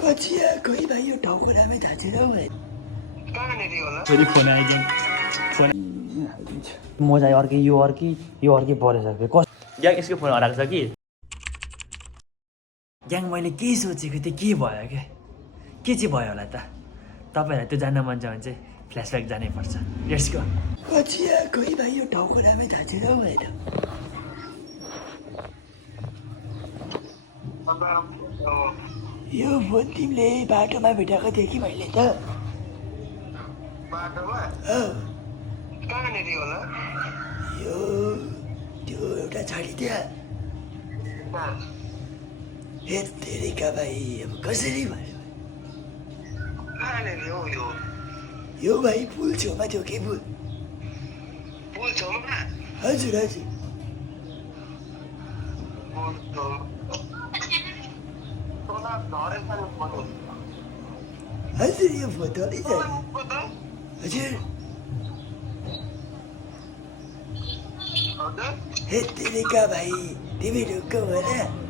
कचिया खोइ भाइ यो टाउको रामै थाहा छैन हौ भाइ कहाँनिर होला फेरि फोन आइदियो फोन म चाहिँ अर्कै यो अर्कै परेछ कस ग्याङ यसको फोन हराएको छ कि ग्याङ मैले के सोचेको थिएँ के भयो क्या के चाहिँ भयो होला त तपाईँहरूलाई त्यो जान्न मन छ भने चाहिँ फ्ल्यासब्याक जानै पर्छ यसको कचिया खोइ भाइ यो टाउको रामै थाहा छैन हौ भाइ यो फोन तिमीले बाटोमा भेटाएको थिएँ कि मैले त बाटोमा कहाँनिर होला यो त्यो एउटा छाडी त्यहाँ हे तेरिका भाइ अब कसरी भयो कहाँनिर हो यो भाइ पुल छेउमा थियो के पुल पुल छेउमा हजुर हजुर हजुर यो फोटो अलिक हजुर हे तेरिका भाइ तिमी ढुक्क भएन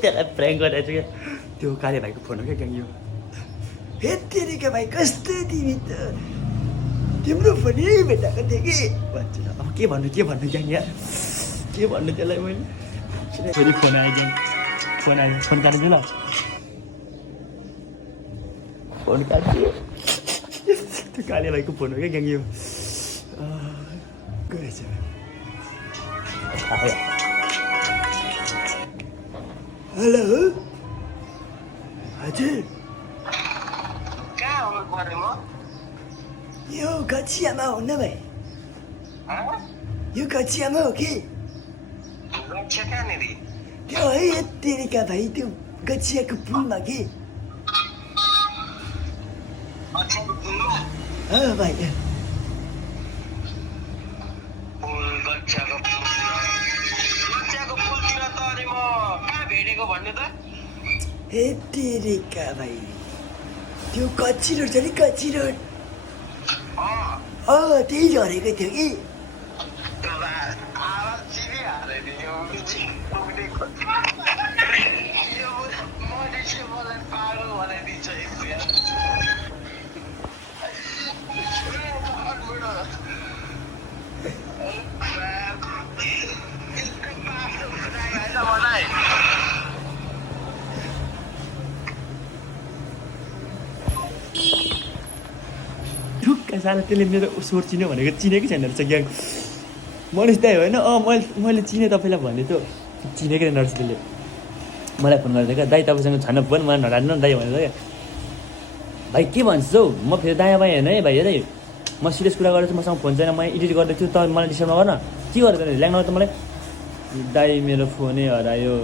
त्यसलाई प्र्याङ्क गरेर चाहिँ त्यो काले भाइको फोन हो क्या ग्याङ यो हे तेरिका भाइ कस्तो तिमी त तिम्रो फोन यही भेटाएको थिएँ कि भन्छु अब के भन्नु ग्याङ यार के भन्नु त्यसलाई मैले फेरि फोन आइदियो फोन काटिदियो ल फोन काटिदियो त्यो काले भाइको फोन हो क्या ग्याङ यो गएछ हेलो हजुर कहाँ हुनु पर्यो म यो गछियामा हुन्न भाइ यो गछियामा हो कि गच्छे कहाँनिर त्यो है हे तेरिका भाइ त्यो गछियाको पुलमा कि गच्छेको पुलमा भाइ गच्छेको पुलतिर त अनि म कहाँ भेटेको भन्नु त हे तेरिका भाइ त्यो कच्ची रोड छ नि कच्ची रोड त्यही झरेको थियो कि ढुक्क साला त्यसले मेरो स्वर चिन्यो भनेको चिनेकै छैन रहेछ ग्याङ मनिष दाइ होइन मैले चिनेँ तपाईँलाई भन्दै थियो चिनेकै छैन रहेछ त्यसले मलाई फोन गरेको दाइ तपाईँसँग छैन फोन मलाई नडाल्नु न दाइ भनेर क्या भाइ के भन्छस् हौ म फेरि दायाँ बायाँ हेर्नु है भाइ हेर म सिरियस कुरा गर्दैछु मसँग फोन छैन म एडिट गर्दैछु त मलाई डिस्टर्ब नगर्न के गरेको ल्याङ्न त मलाई दाइ मेरो फोनै हरायो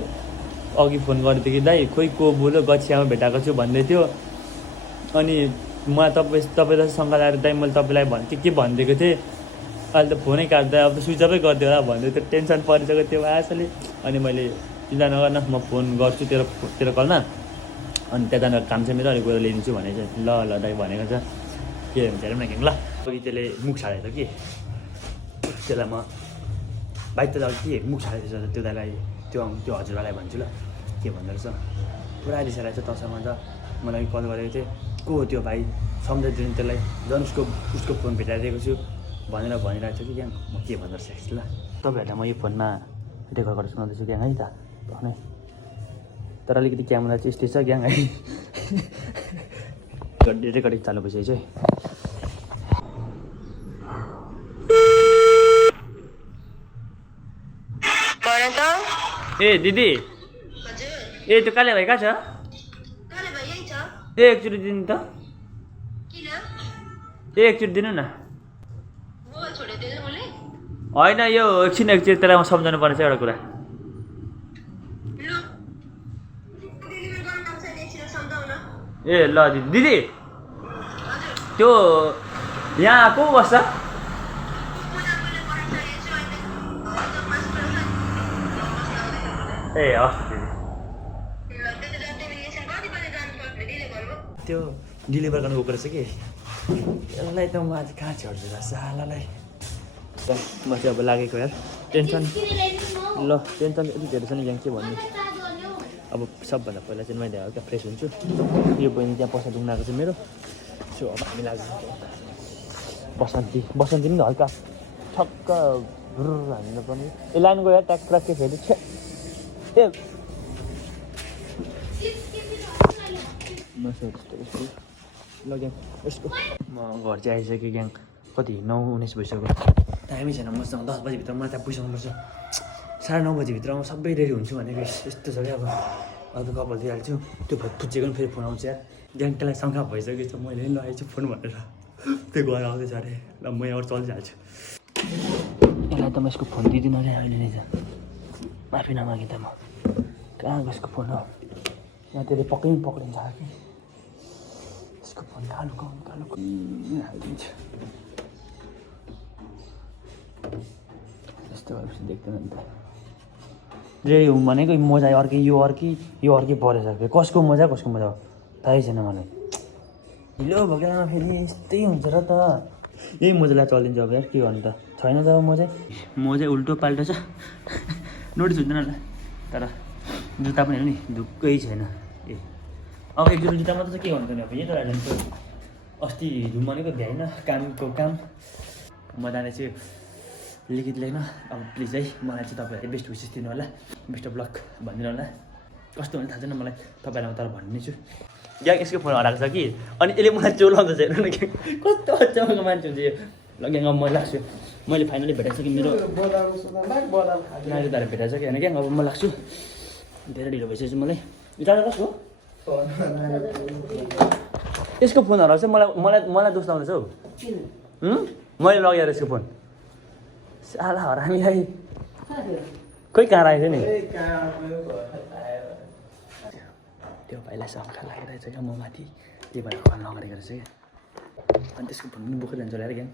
अघि फोन गरेको थियो कि दाइ खोइ को बोल्यो गछियामा भेटाएको छु भन्दै थियो अनि म तपाईँलाई शङ्का लगाएर दाइ मैले तपाईँलाई के भनिदिएको थिएँ अहिले त फोनै काट्दा अब त स्विच अफै गरिदियो होला भन्दै थियो टेन्सन परिसक्यो त्यो आशले अनि मैले चिन्ता नगर्न म फोन गर्छु तेरो कलमा अनि त्यहाँ जानु काम चाहिँ मेरो अलिक गएर ल्याइदिन्छु भनेको छ ल दाइ भनेको छ के हुन्छ हेरौँ न कि ल अघि त्यसले मुख छाडेको थियो कि त्यसलाई म भाइ त अघि के मुख छाडेको छ त्यो दाइलाई त्यो हजुरबालाई भन्छु ल के भन्दो रहेछ पुरा रिस आएको छ तसँग त मलाई कल गरेको थिएँ को हो त्यो भाइ सम्झाइदिनु त्यसलाई झन् उसको फोन भेटाइदिएको छु भनेर भनिरहेको थियो कि ग्याङ म के भन्दो रहेछ ल तपाईँहरूलाई म यो फोनमा रेकर्ड गरेर सुनाउँदैछु ग्याङ है त भने तर अलिकति क्यामेरा चाहिँ यस्तै छ ग्याङ है रेकर्डिङ चालु भइसकेको चाहिँ ए दिदी ए त्यो काले भाइ कहाँ छ ए एकचोटि दिनु त ए एकचोटि दिनु न होइन यो एकछिन त्यसलाई म सम्झाउनु पर्ने छ एउटा कुरा ए ल दिदी त्यो यहाँ को बस्छ ए हस् दिदी त्यो डेलिभर गर्नु गएको रहेछ कि यसलाई त म आज कहाँ छड्छु र सालालाई म चाहिँ अब लागेको यार टेन्सन ल टेन्सन यति धेरै छ नि यहाँ के भन्नु अब सबभन्दा पहिला चाहिँ मैले हल्का फ्रेस हुन्छु यो बहिनी त्यहाँ पसा डुङ्गाएको चाहिँ मेरो सो अब हामी लाग्छ बसन्ती बसन्ती पनि हल्का ठक्क हाल्नु पर्ने ए लाइन गयो ट्याक ट्राक के फेरि छे ए लग्यो यसको म घर चाहिँ आइसकेँ ग्याङ कति 9-19 भइसक्यो टाइमै छैन मसँग 10 बजीभित्र मलाई त्यहाँ पुगिसक्नुपर्छ 9:30 बजीभित्र म सबै रेडी हुन्छु भनेको यस्तो छ क्या अब कपाल दिइहाल्छु त्यो पुच्चेको पनि फेरि फोन आउँछ यार ग्याङलाई शङ्का भइसकेको छ मैले नि लगाएछु फोन भनेर त्यो घर आउँदैछ अरे ल म यहाँबाट चलिहाल्छु यसलाई त म यसको फोन दिँदिनँ अरे अहिले नै त माफी नमागेँ त म कहाँ यसको फोन हो यहाँ त्यसले पक्रिन्छ कि यसको फोन कालो हालिदिन्छ यस्तो भएपछि देख्दैन नि त रेडी हुँ भनेको मजा अर्कै यो अर्कै परेछ कसको मजा हो थाहै छैन मलाई ढिलो भएकोमा फेरि यस्तै हुन्छ र त यही मोजालाई चलिदिन्छ अब यार के गर्नु त छैन त म चाहिँ उल्टो पाल्टो छ नोटिस हुँदैन होला तर जुत्ता पनि हेर्नु नि ढुक्कै छैन ए अब एक जोडी जुत्ता मात्र चाहिँ के गर्नु त अब यही त अस्ति धुम भनेको भ्याइन कामको काम म जाँदैछु लिखित लेख्न अब प्लिज है मलाई चाहिँ तपाईँहरूले बेस्ट विसेस दिनु होला बेस्ट अफ लक भनिदिनु होला कस्तो हुन्छ थाहा छैन मलाई तपाईँलाई तर भनिदिन्छु ग्याङ यसको फोन हराएको छ कि अनि यसले मलाई चोलाउँदैछ हेर्नु न ग्याङ कस्तो अचम्मको मान्छे हुन्छ यो ल ग्याङ अब म लाग्छु मैले फाइनली भेटाइसकेँ मेरो नानीदाहरू भेटाइसकेँ होइन ग्याङ अब म लाग्छु धेरै ढिलो भइसकेको मलाई जाँदा कसको यसको फोन हराएको छ मलाई दोष लाउँदैछ हौ मैले लगेर यसको फोन साला हरामीलाई खोइ कहाँ राखेको नि त्यो भाइलाई शङ्का लागिरहेछ क्या म माथि त्यही भएर फोन नगरेको रहेछ क्या अनि त्यसको फोन पनि बोकेर जान्छ होला यार ग्याङ